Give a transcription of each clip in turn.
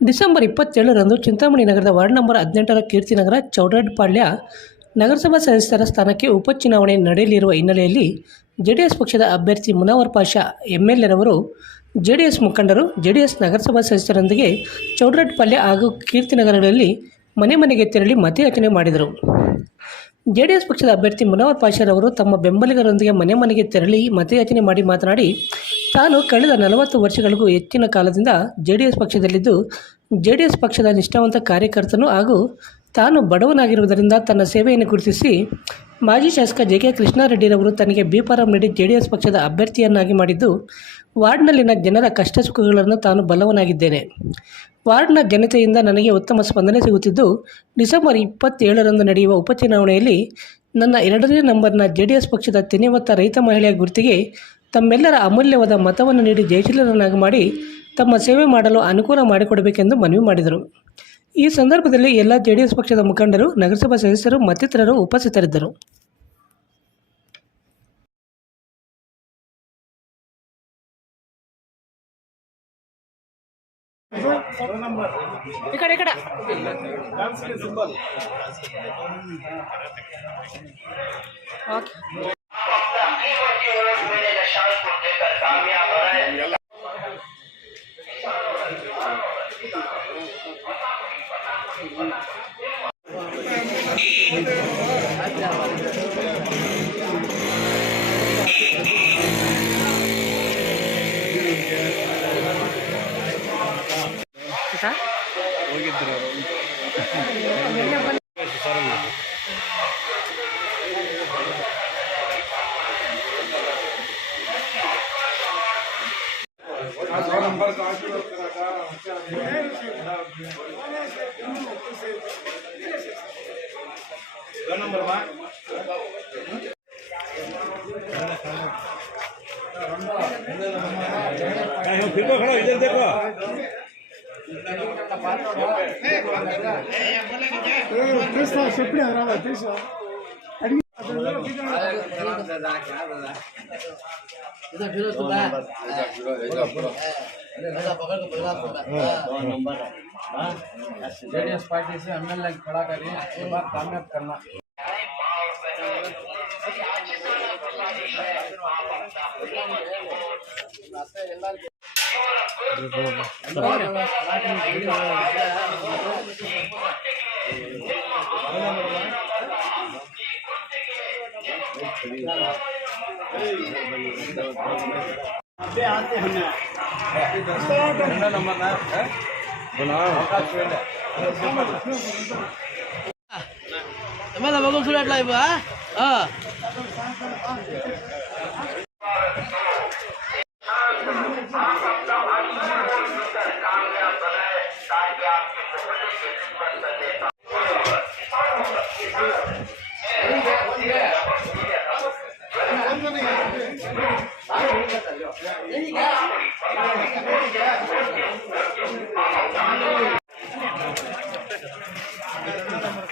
December ಇಪ್ಪತ್ತೇಳರಂದು Chintamani ನಗರದ ward number ಹದಿನೆಂಟರ ಕೀರ್ತಿನಗರ ಚೌಡರಡ್ಪಾಳ್ಯ ನಗರಸಭಾ ಸದಸ್ಯರ ಸ್ಥಾನಕ್ಕೆ ಉಪಚುನಾವಣೆ ನಡೆಯಲಿರುವ ಹಿನ್ನೆಲೆಯಲ್ಲಿ ಜೆಡಿಎಸ್ ಪಕ್ಷದ ಅಭ್ಯರ್ಥಿ ಮುನವರ್ ಪಾಷಾ ಎಂಎಲ್ಎರವರು ಜೆಡಿಎಸ್ ಮುಖಂಡರು ಜೆಡಿಎಸ್ ನಗರಸಭಾ ಸದಸ್ಯರೊಂದಿಗೆ ಚೌಡಡ್ಪಾಳ್ಯ ಹಾಗೂ ಕೀರ್ತಿನಗರಗಳಲ್ಲಿ ಮನೆ ಮನೆಗೆ ತೆರಳಿ ಮತಯಾಚನೆ ಮಾಡಿದರು. ಜೆಡಿಎಸ್ ಪಕ್ಷದ ಅಭ್ಯರ್ಥಿ ಮುನವರ್ ಅವರು ತಮ್ಮ ಬೆಂಬಲಿಗರೊಂದಿಗೆ ಮನೆ ಮನೆಗೆ ತೆರಳಿ ಮತಯಾಚನೆ ಮಾಡಿ ಮಾತನಾಡಿ, ತಾನು ಕಳೆದ ನಲವತ್ತು ವರ್ಷಗಳಿಗೂ ಹೆಚ್ಚಿನ ಕಾಲದಿಂದ ಜೆಡಿಎಸ್ ಪಕ್ಷದಲ್ಲಿದ್ದು, ಜೆಡಿಎಸ್ ಪಕ್ಷದ ನಿಷ್ಠಾವಂತ ಕಾರ್ಯಕರ್ತನು ಹಾಗೂ ತಾನು ಬಡವನಾಗಿರುವುದರಿಂದ ತನ್ನ ಸೇವೆಯನ್ನು ಗುರುತಿಸಿ ಮಾಜಿ ಶಾಸಕ ಜೆ ಕೆ ಕೃಷ್ಣಾರೆಡ್ಡಿರವರು ತನಗೆ ಬಿ ಫಾರಂ ನೀಡಿ ಜೆಡಿಎಸ್ ಪಕ್ಷದ ಅಭ್ಯರ್ಥಿಯನ್ನಾಗಿ ಮಾಡಿದ್ದು, ವಾರ್ಡ್ನಲ್ಲಿನ ಜನರ ಕಷ್ಟ ಸುಖಗಳನ್ನು ತಾನು ಬಲವನಾಗಿದ್ದೇನೆ ವಾರ್ಡ್ನ ಜನತೆಯಿಂದ ನನಗೆ ಉತ್ತಮ ಸ್ಪಂದನೆ ಸಿಗುತ್ತಿದ್ದು, ಡಿಸೆಂಬರ್ ಇಪ್ಪತ್ತೇಳರಂದು ನಡೆಯುವ ಉಪಚುನಾವಣೆಯಲ್ಲಿ ನನ್ನ ಎರಡನೇ ನಂಬರ್ನ ಜೆ ಡಿ ಎಸ್ ಪಕ್ಷದ ತೆನೆವತ್ತ ರೈತ ಮಹಿಳೆಯ ಗುರುತಿಗೆ ತಮ್ಮೆಲ್ಲರ ಅಮೂಲ್ಯವಾದ ಮತವನ್ನು ನೀಡಿ ಜಯಶೀಲರನ್ನಾಗಿ ಮಾಡಿ ತಮ್ಮ ಸೇವೆ ಮಾಡಲು ಅನುಕೂಲ ಮಾಡಿಕೊಡಬೇಕೆಂದು ಮನವಿ ಮಾಡಿದರು. ಈ ಸಂದರ್ಭದಲ್ಲಿ ಎಲ್ಲ ಜೆಡಿಎಸ್ ಪಕ್ಷದ ಮುಖಂಡರು ನಗರಸಭಾ ಸದಸ್ಯರು ಮತ್ತಿತರರು ಉಪಸ್ಥಿತರಿದ್ದರು. ಈ ಕಡೆ नंबर मार फिर इधर देखो कृष्णा जेडीएस पार्टी से खड़ा करिए बाद कामयाब करना அப்படியே ஆத்து என்ன நம்ம நம்ம பக்கம் சுடாட்லாம் இப்போ ஆ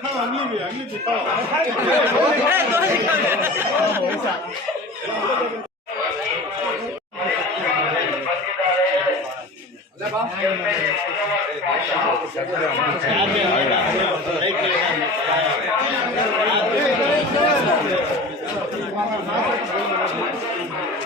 看看秘密，一起看。哎，多一个人。来吧。来，来，来。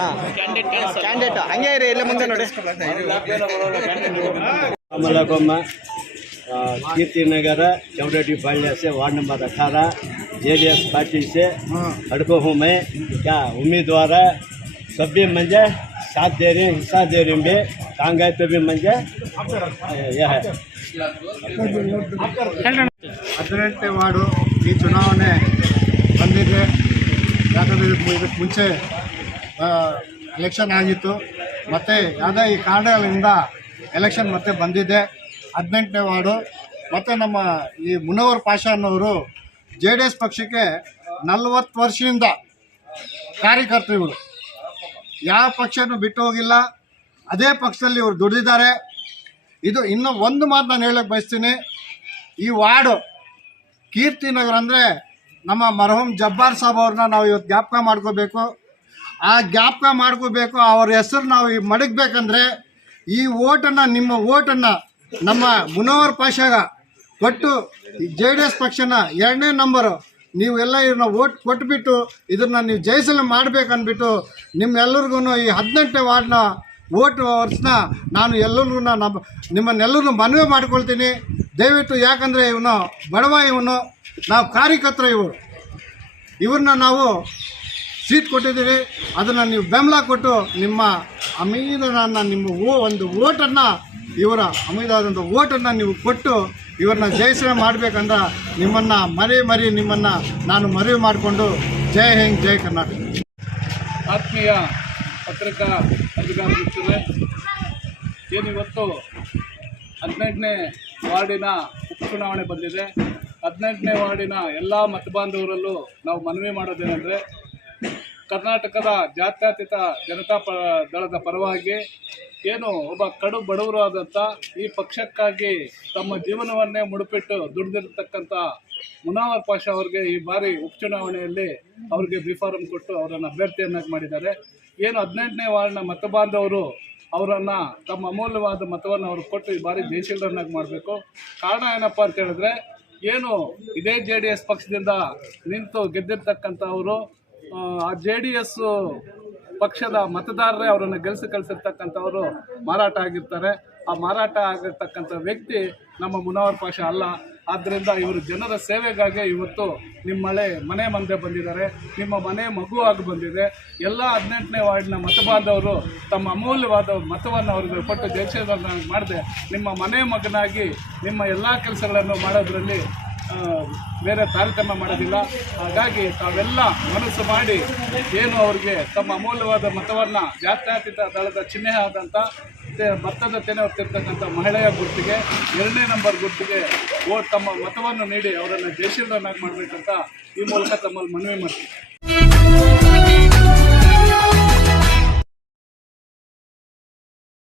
ಹಾಂ ಕ್ಯಾಂಡಿಡೇಟ್ ಹಂಗೆ ಇರಿ ಇಲ್ಲೇ ಮುಂದೆ ನೋಡಿ कमलाकोमा कीर्ति नगर चौडटी पालिया से वार्ड नंबर अठारह जे डी एस पार्टी से लड़को हूँ मैं क्या उम्मीदवार है सब भी मंजे साथ दे रहे हैं हिस्सा दे रहे हैं भी कांगाई पे भी मंजे यह है ಹದಿನೆಂಟನೇ ವಾರ್ಡು ಈ ಚುನಾವಣೆ ಬಂದಿದೆ ಯಾಕಂದರೆ ಇದಕ್ಕೆ ಇದಕ್ಕೆ ಮುಂಚೆ ಎಲೆಕ್ಷನ್ ಆಗಿತ್ತು. ಮತ್ತು ಯಾವುದೇ ಈ ಕಾರಣಗಳಿಂದ ಎಲೆಕ್ಷನ್ ಮತ್ತೆ ಬಂದಿದೆ. ಹದಿನೆಂಟನೇ ವಾರ್ಡು. ಮತ್ತು ನಮ್ಮ ಈ ಮುನವರ್ ಪಾಷಾ ಅನ್ನೋರು ಜೆ ಡಿ ಎಸ್ ಪಕ್ಷಕ್ಕೆ ನಲವತ್ತು ವರ್ಷದಿಂದ ಕಾರ್ಯಕರ್ತರು ಇವರು. ಯಾವ ಪಕ್ಷನೂ ಬಿಟ್ಟು ಹೋಗಿಲ್ಲ. ಅದೇ ಪಕ್ಷದಲ್ಲಿ ಇವರು ದುಡಿದಿದ್ದಾರೆ. ಇದು ಇನ್ನೂ ಒಂದು ಮಾತು ನಾನು ಹೇಳಕ್ಕೆ ಬಯಸ್ತೀನಿ. ಈ ವಾರ್ಡು ಕೀರ್ತಿನಗರ ಅಂದರೆ ನಮ್ಮ ಮರಹೋಮ್ ಜಬ್ಬಾರ್ ಸಾಬ್ ಅವ್ರನ್ನ ನಾವು ಇವತ್ತು ಜ್ಞಾಪಕ ಮಾಡ್ಕೋಬೇಕು. ಆ ಜ್ಞಾಪಕ ಮಾಡ್ಕೋಬೇಕು, ಅವ್ರ ಹೆಸರು ನಾವು ಮಡಗಬೇಕಂದ್ರೆ ಈ ಓಟನ್ನು, ನಿಮ್ಮ ಓಟನ್ನು ನಮ್ಮ ಮುನವರ್ ಪಾಷಾಗ ಕೊಟ್ಟು ಜೆ ಡಿ ಎಸ್ ಪಕ್ಷನ ಎರಡನೇ ನಂಬರು ನೀವೆಲ್ಲ ಇವ್ರನ್ನ ಓಟ್ ಕೊಟ್ಬಿಟ್ಟು ಇದನ್ನು ನೀವು ಜಯಿಸಲು ಮಾಡ್ಬೇಕನ್ಬಿಟ್ಟು ನಿಮ್ಮೆಲ್ಲರಿಗೂ ಈ ಹದಿನೆಂಟನೇ ವಾರ್ಡ್ನ ಓಟ್ ವರ್ಷನ ನಾನು ಎಲ್ಲರಿಗೂ ನಮ್ಮ ನಿಮ್ಮನ್ನೆಲ್ಲರೂ ಮನವಿ ಮಾಡ್ಕೊಳ್ತೀನಿ. ದಯವಿಟ್ಟು ಯಾಕಂದರೆ ಇವನು ಬಡವ ಇವನು, ನಾವು ಕಾರ್ಯಕರ್ತರ ಇವರು. ಇವ್ರನ್ನ ನಾವು ಸೀಟ್ ಕೊಟ್ಟಿದ್ದೀವಿ ಅದನ್ನು ನೀವು ಬೆಂಬಲ ಕೊಟ್ಟು ನಿಮ್ಮ ಅಮೀದನನ್ನು ನಿಮ್ಮ ಓ ಒಂದು ಓಟನ್ನು ಇವರ ಅಮೀದಾದಂಥ ಓಟನ್ನು ನೀವು ಕೊಟ್ಟು ಇವ್ರನ್ನ ಜಯಸೇನೆ ಮಾಡಬೇಕಂದ್ರೆ ನಿಮ್ಮನ್ನು ಮರಿ ಮರಿ ನಿಮ್ಮನ್ನು ನಾನು ಮನವಿ ಮಾಡಿಕೊಂಡು ಜೈ ಹಿಂದ್, ಜೈ ಕರ್ನಾಟಕ. ಆತ್ಮೀಯ ಪತ್ರಿಕಾ ಅಧಿಕಾರ ಏನಿವತ್ತು ಹದಿನೆಂಟನೇ ವಾರ್ಡಿನ ಉಪಚುನಾವಣೆ ಬಂದಿದೆ. ಹದಿನೆಂಟನೇ ವಾರ್ಡಿನ ಎಲ್ಲ ಮತಬಾಂಧವರಲ್ಲೂ ನಾವು ಮನವಿ ಮಾಡೋದೇನೆಂದರೆ ಕರ್ನಾಟಕದ ಜಾತ್ಯತೀತ ಜನತಾ ದಳದ ಪರವಾಗಿ ಏನು ಒಬ್ಬ ಕಡು ಬಡವರು ಆದಂಥ ಈ ಪಕ್ಷಕ್ಕಾಗಿ ತಮ್ಮ ಜೀವನವನ್ನೇ ಮುಡುಪಿಟ್ಟು ದುಡಿದಿರ್ತಕ್ಕಂಥ ಮುನಾವರ್ ಪಾಷ ಅವ್ರಿಗೆ ಈ ಬಾರಿ ಉಪಚುನಾವಣೆಯಲ್ಲಿ ಅವ್ರಿಗೆ ಬಿಫಾರಂ ಕೊಟ್ಟು ಅವರನ್ನು ಅಭ್ಯರ್ಥಿಯನ್ನಾಗಿ ಮಾಡಿದ್ದಾರೆ. ಏನು ಹದಿನೆಂಟನೇ ವಾರ್ಡ್ನ ಮತ ಬಾಂಧವರು ಅವರನ್ನು ತಮ್ಮ ಅಮೂಲ್ಯವಾದ ಮತವನ್ನು ಅವರು ಕೊಟ್ಟು ಈ ಬಾರಿ ಜಯಶೀಲರನ್ನಾಗಿ ಮಾಡಬೇಕು. ಕಾರಣ ಏನಪ್ಪ ಅಂತ ಹೇಳಿದ್ರೆ, ಏನು ಇದೇ ಜೆ ಡಿ ಎಸ್ ಪಕ್ಷದಿಂದ ನಿಂತು ಗೆದ್ದಿರ್ತಕ್ಕಂಥವರು ಆ, ಜೆ ಡಿ ಎಸ್ ಪಕ್ಷದ ಮತದಾರರೇ ಅವರನ್ನು ಗೆಲ್ಸಿ ಕಳಿಸಿರ್ತಕ್ಕಂಥವರು ಮಾರಾಟ ಆಗಿರ್ತಾರೆ. ಆ ಮಾರಾಟ ಆಗಿರ್ತಕ್ಕಂಥ ವ್ಯಕ್ತಿ ನಮ್ಮ ಮುನವರ್ ಪಾಷ ಅಲ್ಲ. ಆದ್ದರಿಂದ ಇವರು ಜನರ ಸೇವೆಗಾಗಿ ಇವತ್ತು ನಿಮ್ಮ ಮಳೆ ಮನೆ ಮುಂದೆ ಬಂದಿದ್ದಾರೆ. ನಿಮ್ಮ ಮನೆ ಮಗು ಆಗಿ ಬಂದಿದೆ. ಎಲ್ಲ ಹದಿನೆಂಟನೇ ವಾರ್ಡ್ನ ಮತಬಾಂಧವರು ತಮ್ಮ ಅಮೂಲ್ಯವಾದ ಮತವನ್ನು ಅವರಿಗೆ ಕೊಟ್ಟು ಜಯಶೀಲರನ್ನ ಮಾಡದೆ. ನಿಮ್ಮ ಮನೆ ಮಗನಾಗಿ ನಿಮ್ಮ ಎಲ್ಲ ಕೆಲಸಗಳನ್ನು ಮಾಡೋದರಲ್ಲಿ ಬೇರೆ ತಾರತಮ್ಯ ಮಾಡೋದಿಲ್ಲ. ಹಾಗಾಗಿ ತಾವೆಲ್ಲ ಮನಸ್ಸು ಮಾಡಿ ಏನು ಅವರಿಗೆ ತಮ್ಮ ಅಮೂಲ್ಯವಾದ ಮತವನ್ನು ಜಾತ್ಯತೀತ ದಳದ ಚಿಹ್ನೆ ಆದಂಥ ಭತ್ತದ ತೆನೆ ಹೊತ್ತಿರ್ತಕ್ಕಂಥ ಮಹಿಳೆಯ ಗುರುತಿಗೆ, ಎರಡನೇ ನಂಬರ್ ಗುರುತಿಗೆ ಓಟ್ ತಮ್ಮ ಮತವನ್ನು ನೀಡಿ ಅವರನ್ನು ಜಯಶೀಲರನ್ನಾಗಿ ಮಾಡಬೇಕಂತ ಈ ಮೂಲಕ ತಮ್ಮಲ್ಲಿ ಮನವಿ ಮಾಡ್ತೀನಿ.